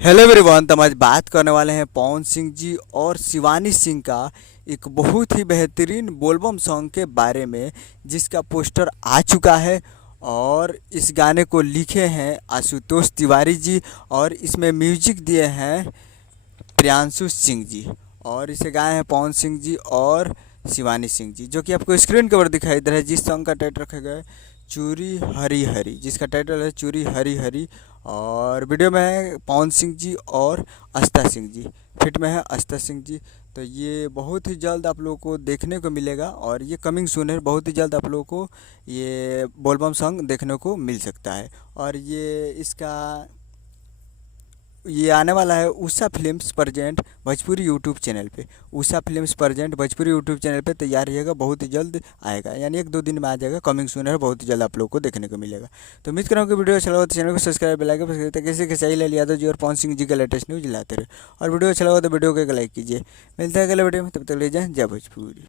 Hello everyone. तो हम आज बात करने वाले हैं पवन सिंह जी और शिवानी सिंह का एक बहुत ही बेहतरीन बोलबम सॉन्ग के बारे में, जिसका पोस्टर आ चुका है। और इस गाने को लिखे हैं आशुतोष तिवारी जी और इसमें म्यूजिक दिए हैं प्रियांशु सिंह जी। और इसे गाए हैं पवन सिंह जी और शिवानी सिंह जी, जो कि आपको स्क्रीन के ऊपर दिखाई दे रहा है। जिस सॉन्ग का टाइटल रखा गया है चूरी हरी हरी, जिसका टाइटल है चूरी हरी हरी। और वीडियो में है पवन सिंह जी और अस्ता सिंह जी, फिट में है अस्ता सिंह जी। तो ये बहुत ही जल्द आप लोगों को देखने को मिलेगा और ये कमिंग सून है। बहुत ही जल्द आप लोगों को ये बोलबम सॉन्ग देखने को मिल सकता है। और ये आने वाला है Usha films present Bhojpuri YouTube channel पे। Usha films present Bhojpuri YouTube channel पे तैयार रहिएगा, बहुत ही जल्द आएगा, यानी एक दो दिन में आ जाएगा। कमिंग सून है, बहुत ही जल्द आप लोग को देखने को मिलेगा। तो उम्मीद करूँ कि वीडियो अच्छा लगा तो चैनल को सब्सक्राइब बेल आइकन प्रेस करिए, कैसे खेसारी लाल यादव जी और पवन सिंह जी का लेटेस्ट न्यूज लाते रहे। और वीडियो अच्छा लगा तो वीडियो को एक लाइक कीजिए। मिलता है अगले वीडियो में, तब तक ले जाए जय भोजपुरी।